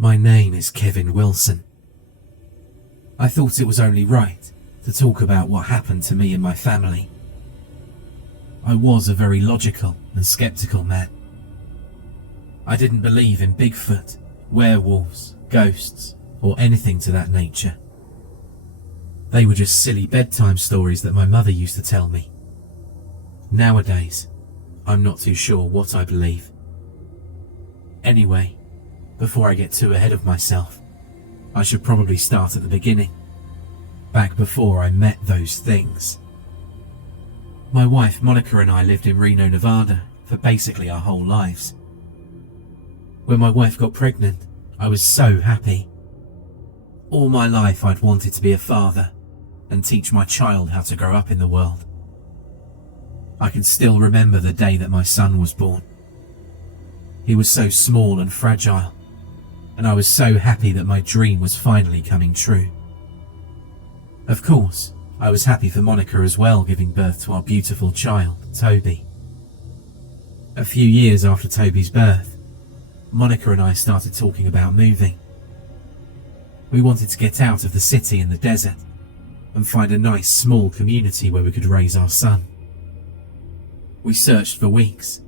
My name is Kevin Wilson. I thought it was only right to talk about what happened to me and my family. I was a very logical and skeptical man. I didn't believe in Bigfoot, werewolves, ghosts, or anything to that nature. They were just silly bedtime stories that my mother used to tell me. Nowadays, I'm not too sure what I believe. Anyway, before I get too ahead of myself, I should probably start at the beginning, back before I met those things. My wife Monica and I lived in Reno, Nevada for basically our whole lives. When my wife got pregnant, I was so happy. All my life I'd wanted to be a father and teach my child how to grow up in the world. I can still remember the day that my son was born. He was so small and fragile, and I was so happy that my dream was finally coming true. Of course, I was happy for Monica as well, giving birth to our beautiful child, Toby. A few years after Toby's birth, Monica and I started talking about moving. We wanted to get out of the city and the desert and find a nice small community where we could raise our son. We searched for weeks,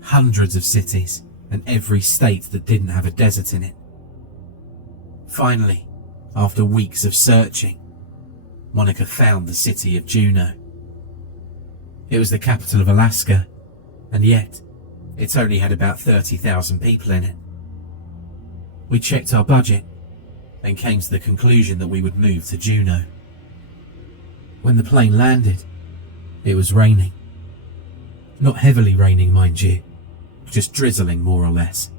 hundreds of cities, and every state that didn't have a desert in it. Finally, after weeks of searching, Monica found the city of Juneau. It was the capital of Alaska, and yet it only had about 30,000 people in it. We checked our budget and came to the conclusion that we would move to Juneau. When the plane landed, it was raining. Not heavily raining, mind you, just drizzling more or less.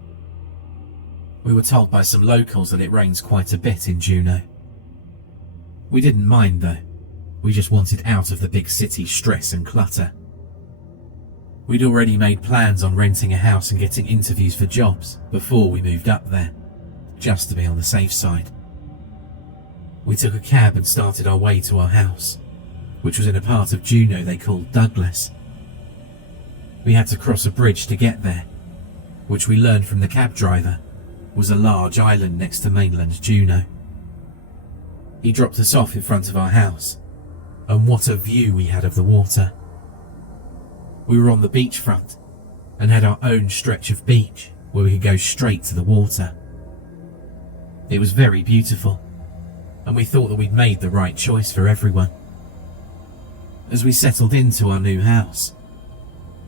We were told by some locals that it rains quite a bit in Juneau. We didn't mind though, we just wanted out of the big city stress and clutter. We'd already made plans on renting a house and getting interviews for jobs before we moved up there, just to be on the safe side. We took a cab and started our way to our house, which was in a part of Juneau they called Douglas. We had to cross a bridge to get there, which we learned from the cab driver was a large island next to mainland Juneau. He dropped us off in front of our house, and what a view we had of the water. We were on the beachfront and had our own stretch of beach where we could go straight to the water. It was very beautiful, and we thought that we'd made the right choice for everyone. As we settled into our new house,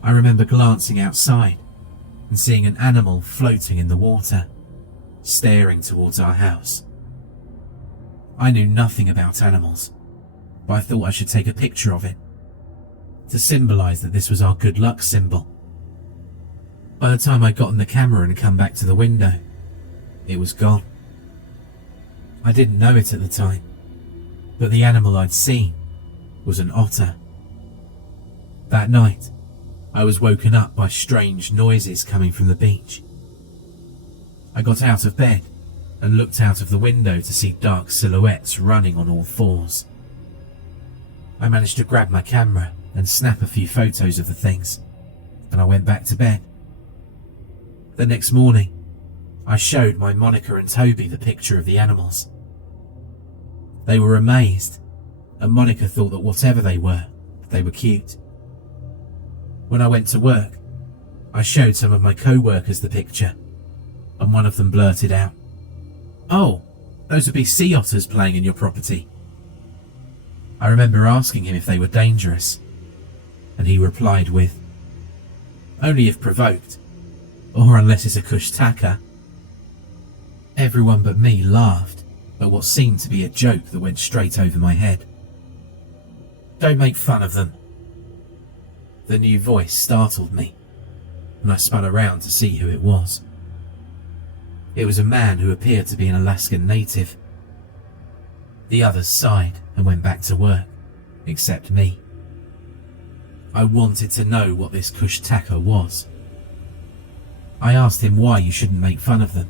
I remember glancing outside and seeing an animal floating in the water, staring towards our house. I knew nothing about animals, but I thought I should take a picture of it to symbolize that this was our good luck symbol. By the time I'd gotten the camera and come back to the window, it was gone. I didn't know it at the time, but the animal I'd seen was an otter. That night, I was woken up by strange noises coming from the beach. I got out of bed and looked out of the window to see dark silhouettes running on all fours. I managed to grab my camera and snap a few photos of the things, and I went back to bed. The next morning, I showed my Monica and Toby the picture of the animals. They were amazed, and Monica thought that whatever they were cute. When I went to work, I showed some of my co-workers the picture, and one of them blurted out, "Oh, those would be sea otters playing in your property." I remember asking him if they were dangerous, and he replied with, "Only if provoked, or unless it's a Kushtaka." Everyone but me laughed at what seemed to be a joke that went straight over my head. "Don't make fun of them." The new voice startled me, and I spun around to see who it was. It was a man who appeared to be an Alaskan native. The others sighed and went back to work, except me. I wanted to know what this Kushtaka was. I asked him why you shouldn't make fun of them,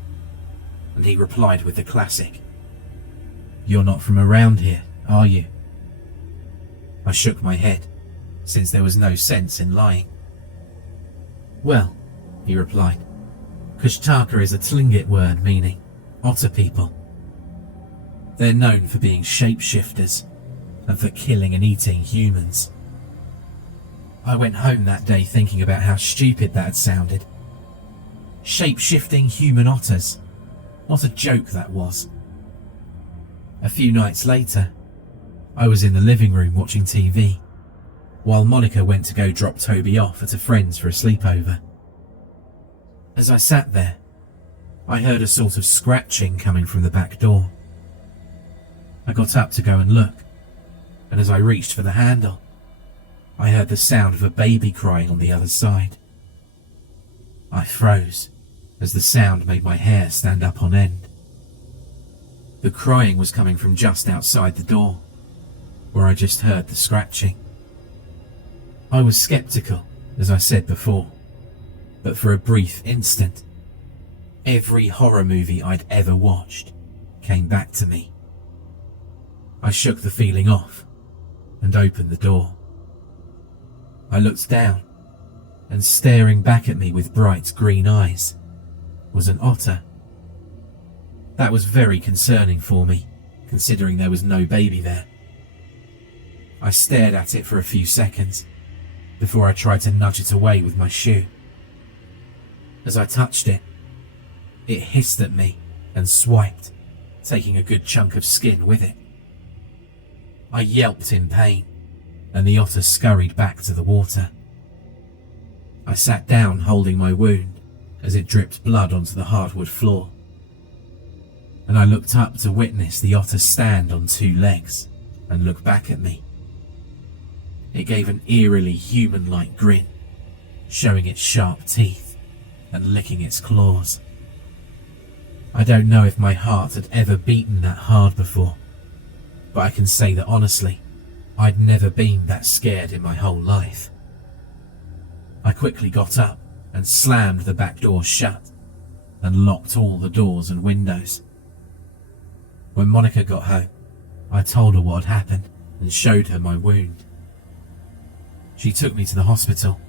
and he replied with the classic, "You're not from around here, are you?" I shook my head, since there was no sense in lying. "Well," he replied, "Kushtaka is a Tlingit word meaning Otter people. They're known for being shapeshifters and for killing and eating humans. I went home that day thinking about how stupid that had sounded. Shape-shifting human otters. What a joke that was. A few nights later, I was in the living room watching TV, while Monica went to go drop Toby off at a friend's for a sleepover. As I sat there, I heard a sort of scratching coming from the back door. I got up to go and look, and as I reached for the handle, I heard the sound of a baby crying on the other side. I froze as the sound made my hair stand up on end. The crying was coming from just outside the door, where I just heard the scratching. I was skeptical, as I said before, but for a brief instant, every horror movie I'd ever watched came back to me. I shook the feeling off and opened the door. I looked down, and staring back at me with bright green eyes was an otter. That was very concerning for me, considering there was no baby there. I stared at it for a few seconds before I tried to nudge it away with my shoe. As I touched it, it hissed at me and swiped, taking a good chunk of skin with it. I yelped in pain, and the otter scurried back to the water. I sat down holding my wound as it dripped blood onto the hardwood floor, and I looked up to witness the otter stand on two legs and look back at me. It gave an eerily human-like grin, showing its sharp teeth and licking its claws. I don't know if my heart had ever beaten that hard before, but I can say that honestly, I'd never been that scared in my whole life. I quickly got up and slammed the back door shut and locked all the doors and windows. When Monica got home, I told her what had happened and showed her my wound. She took me to the hospital,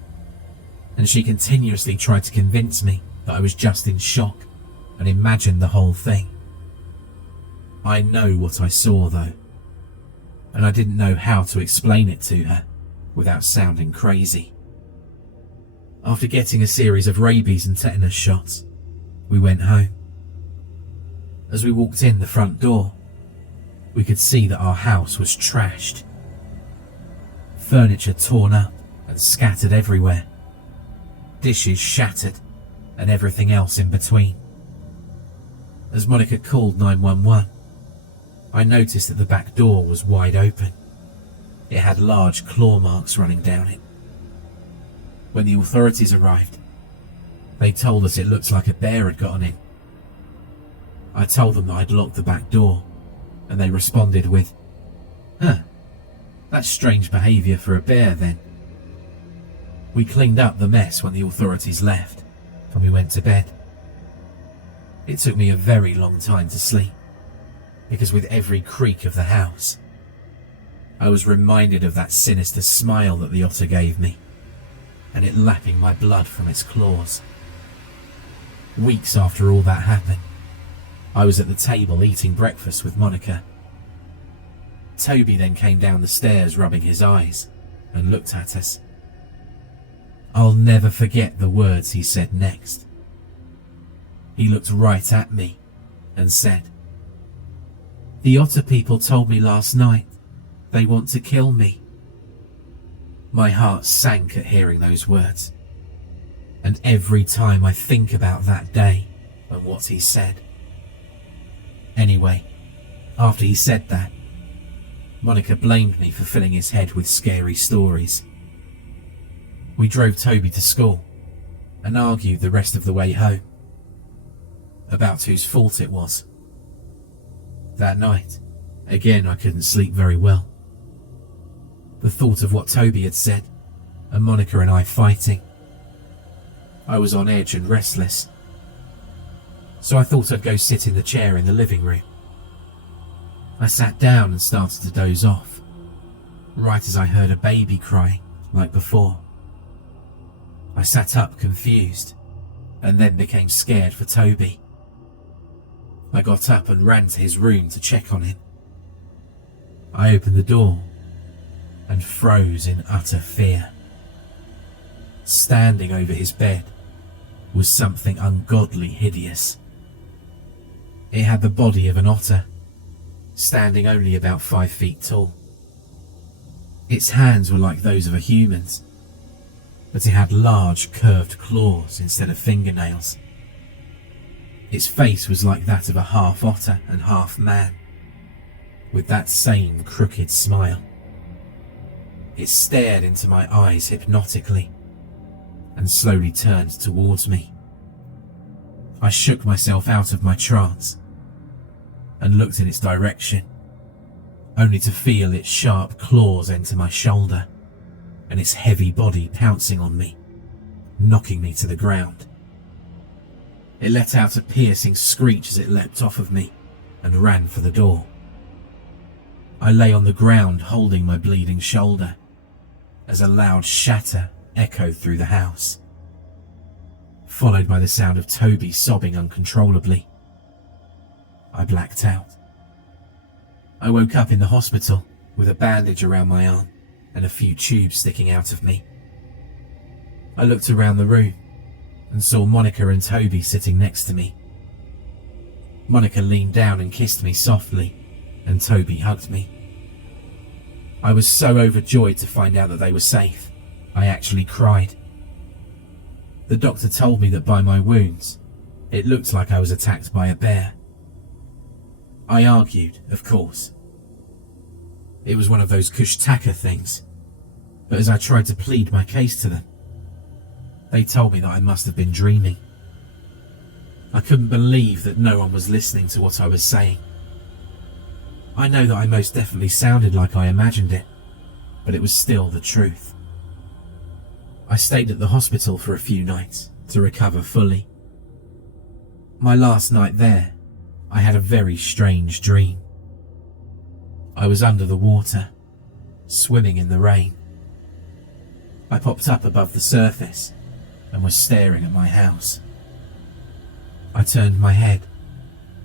and she continuously tried to convince me that I was just in shock and imagined the whole thing. I know what I saw though, and I didn't know how to explain it to her without sounding crazy. After getting a series of rabies and tetanus shots, we went home. As we walked in the front door, we could see that our house was trashed. Furniture torn up and scattered everywhere, dishes shattered, and everything else in between. As Monica called 911, I noticed that the back door was wide open. It had large claw marks running down it. When the authorities arrived, they told us it looked like a bear had gotten in. I told them that I'd locked the back door, and they responded with, that's strange behaviour for a bear then. We cleaned up the mess when the authorities left, and we went to bed. It took me a very long time to sleep, because with every creak of the house, I was reminded of that sinister smile that the otter gave me, and it lapping my blood from its claws. Weeks after all that happened, I was at the table eating breakfast with Monica. Toby then came down the stairs rubbing his eyes and looked at us. I'll never forget the words he said next. He looked right at me and said, "The otter people told me last night they want to kill me." My heart sank at hearing those words, and every time I think about that day and what he said. Anyway, after he said that, Monica blamed me for filling his head with scary stories. We drove Toby to school and argued the rest of the way home about whose fault it was. That night, again I couldn't sleep very well. The thought of what Toby had said, and Monica and I fighting. I was on edge and restless, so I thought I'd go sit in the chair in the living room. I sat down and started to doze off, right as I heard a baby crying like before. I sat up confused, and then became scared for Toby. I got up and ran to his room to check on him. I opened the door and froze in utter fear. Standing over his bed was something ungodly hideous. It had the body of an otter, standing only about 5 feet tall. Its hands were like those of a human's, but it had large curved claws instead of fingernails. Its face was like that of a half otter and half man, with that same crooked smile. It stared into my eyes hypnotically and slowly turned towards me. I shook myself out of my trance and looked in its direction, only to feel its sharp claws enter my shoulder and its heavy body pouncing on me, knocking me to the ground. It let out a piercing screech as it leapt off of me and ran for the door. I lay on the ground holding my bleeding shoulder as a loud shatter echoed through the house, followed by the sound of Toby sobbing uncontrollably. I blacked out. I woke up in the hospital with a bandage around my arm and a few tubes sticking out of me. I looked around the room and saw Monica and Toby sitting next to me. Monica leaned down and kissed me softly, and Toby hugged me. I was so overjoyed to find out that they were safe, I actually cried. The doctor told me that by my wounds, it looked like I was attacked by a bear. I argued, of course. It was one of those Kushtaka things, but as I tried to plead my case to them, they told me that I must have been dreaming. I couldn't believe that no one was listening to what I was saying. I know that I most definitely sounded like I imagined it, but it was still the truth. I stayed at the hospital for a few nights to recover fully. My last night there, I had a very strange dream. I was under the water, swimming in the rain. I popped up above the surface and was staring at my house. I turned my head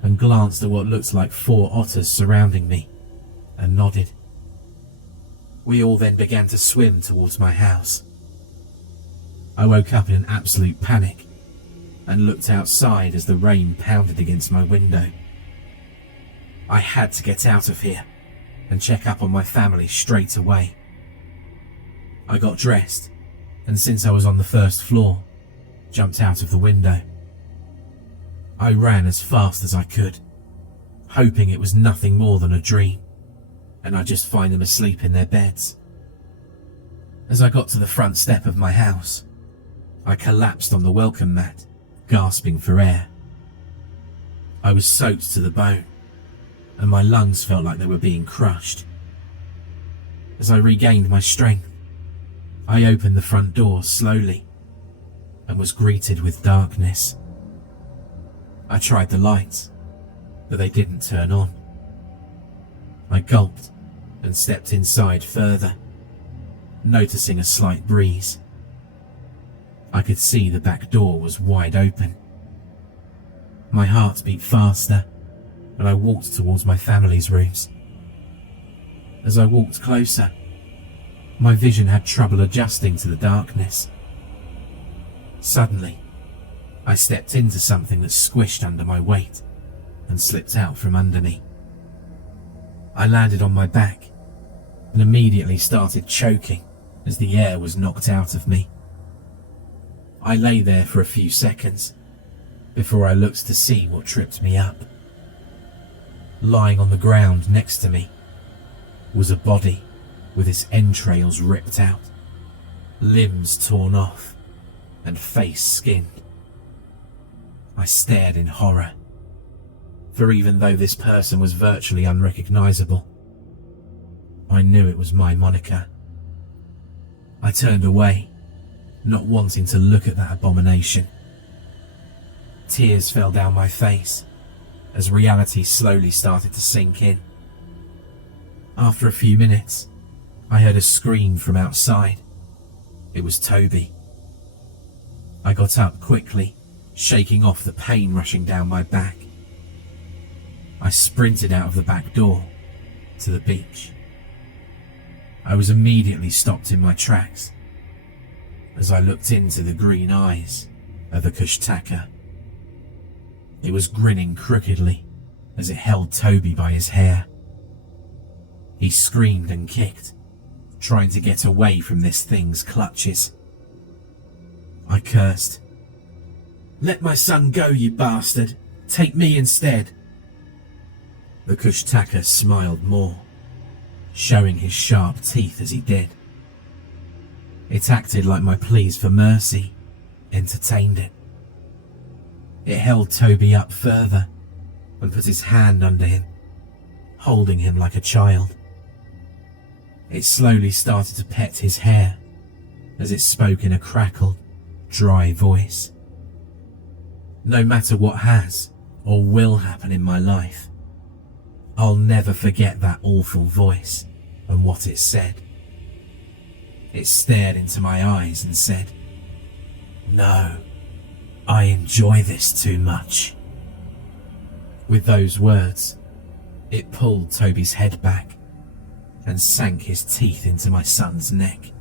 and glanced at what looked like 4 otters surrounding me and nodded. We all then began to swim towards my house. I woke up in an absolute panic and looked outside as the rain pounded against my window. I had to get out of here and check up on my family straight away. I got dressed, and since I was on the first floor, jumped out of the window. I ran as fast as I could, hoping it was nothing more than a dream, and I'd just find them asleep in their beds. As I got to the front step of my house, I collapsed on the welcome mat, gasping for air. I was soaked to the bone, and my lungs felt like they were being crushed. As I regained my strength, I opened the front door slowly and was greeted with darkness. I tried the lights, but they didn't turn on. I gulped and stepped inside further, noticing a slight breeze. I could see the back door was wide open. My heart beat faster, and I walked towards my family's rooms. As I walked closer, my vision had trouble adjusting to the darkness. Suddenly, I stepped into something that squished under my weight and slipped out from under me. I landed on my back and immediately started choking as the air was knocked out of me. I lay there for a few seconds before I looked to see what tripped me up. Lying on the ground next to me was a body with its entrails ripped out, limbs torn off, and face skinned. I stared in horror, for even though this person was virtually unrecognizable, I knew it was my Monica. I turned away, not wanting to look at that abomination. Tears fell down my face as reality slowly started to sink in. After a few minutes, I heard a scream from outside. It was Toby. I got up quickly, shaking off the pain rushing down my back. I sprinted out of the back door to the beach. I was immediately stopped in my tracks as I looked into the green eyes of the Kushtaka. It was grinning crookedly as it held Toby by his hair. He screamed and kicked, trying to get away from this thing's clutches. I cursed. "Let my son go, you bastard! Take me instead!" The Kushtaka smiled more, showing his sharp teeth as he did. It acted like my pleas for mercy entertained it. It held Toby up further and put his hand under him, holding him like a child. It slowly started to pet his hair as it spoke in a crackled, dry voice. No matter what has or will happen in my life, I'll never forget that awful voice and what it said. It stared into my eyes and said, "No, I enjoy this too much." With those words, it pulled Toby's head back and sank his teeth into my son's neck.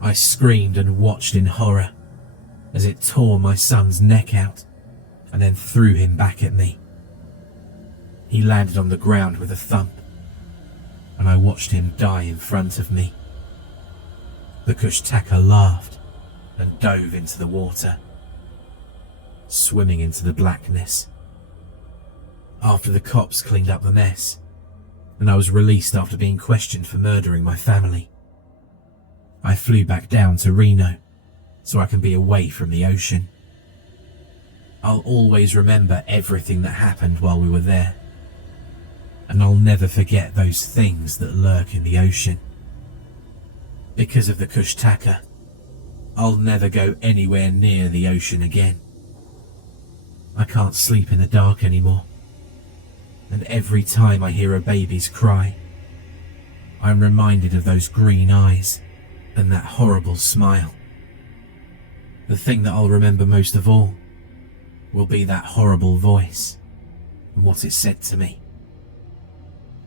I screamed and watched in horror as it tore my son's neck out and then threw him back at me. He landed on the ground with a thump, and I watched him die in front of me. The Kushtaka laughed and dove into the water, swimming into the blackness. After the cops cleaned up the mess, and I was released after being questioned for murdering my family, I flew back down to Reno so I can be away from the ocean. I'll always remember everything that happened while we were there, and I'll never forget those things that lurk in the ocean. Because of the Kushtaka, I'll never go anywhere near the ocean again. I can't sleep in the dark anymore, and every time I hear a baby's cry, I'm reminded of those green eyes and that horrible smile. The thing that I'll remember most of all will be that horrible voice and what it said to me.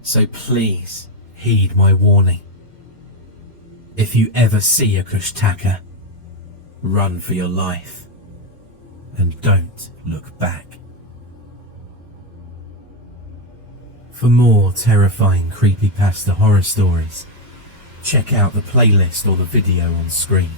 So please heed my warning. If you ever see a Kushtaka, run for your life and don't look back. For more terrifying creepypasta horror stories, check out the playlist or the video on screen.